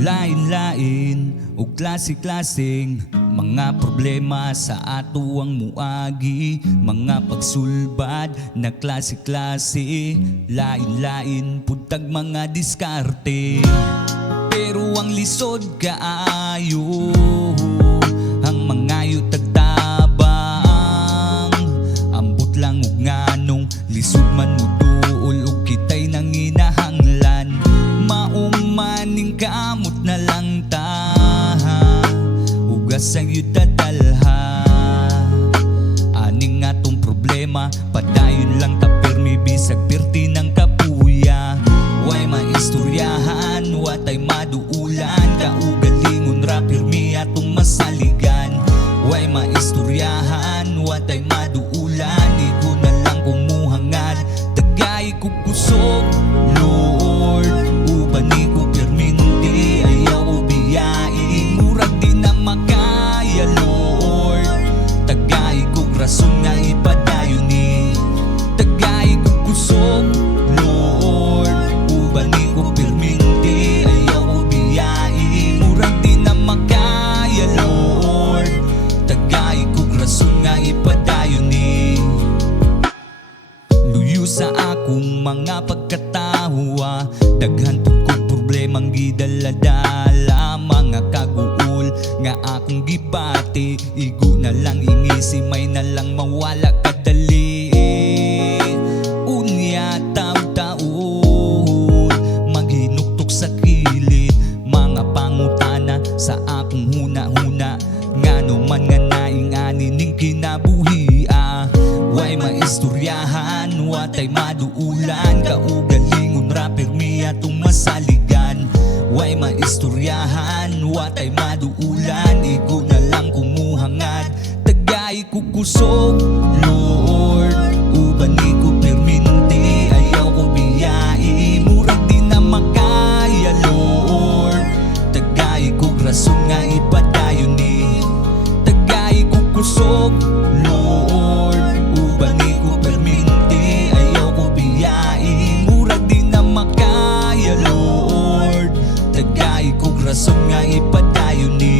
Lain-lain o klase-klaseng mga problema sa ato ang muagi. Mga pagsulbad na klase-klase, lain-lain puntag mga diskarte. Pero ang lisod kaayo, ang mangayo tagtabang. Ambot lang og nganong lisod man mo duol og kitay nang inahanglan. Maong maning kamot na lang ta, ugas ang iyong dadalha. Aning atong problema, padayon lang ta pirmi bisag pirti ng kapuya. Way maistoryahan, watay maduulan, kaugalingon ra pirmi atong masaligan. Way maistoryahan, watay maduulan, igo na lang kumuhangad. Tagay kong kusog, Lord, ubani ko perminti, ayaw ko biyai. Murag di na makaya, Lord, tagay ko rason nga ipadayon ni. Tagay ko kusog, Lord, ubani ko perminti, ayaw ko biyai. Murag di na makaya, Lord, tagay ko rason nga ipadayon ni. Luyo sa akong mga pagkatawa, daghan tud kong problemang gidala-dala. Mga kaguol nga akong gibati, igo na lang ingisi, may na lang mawala kadali. Unya taon-taon maghinuktok sa kilid, mga pangutana sa akong huna-huna. Ngano man nga naing ani ning kinabuhi. Way maistoryahan, watay maduulan, kaugalingon ra pirmi atong masaligan. Way maistoryahan, watay maduulan, igo na lang kumuhangad. Tagay ko kusog, Lord, ubani ko perminti, ayaw ko biyai. Murag di na makaya, Lord, tagay ko rason nga ipadayon ni. Tagay ko kusog, Lord, ubani ko perminti, ayaw ko biyai. Murag di na makaya, Lord, tagay ko rason nga ipadayon ni.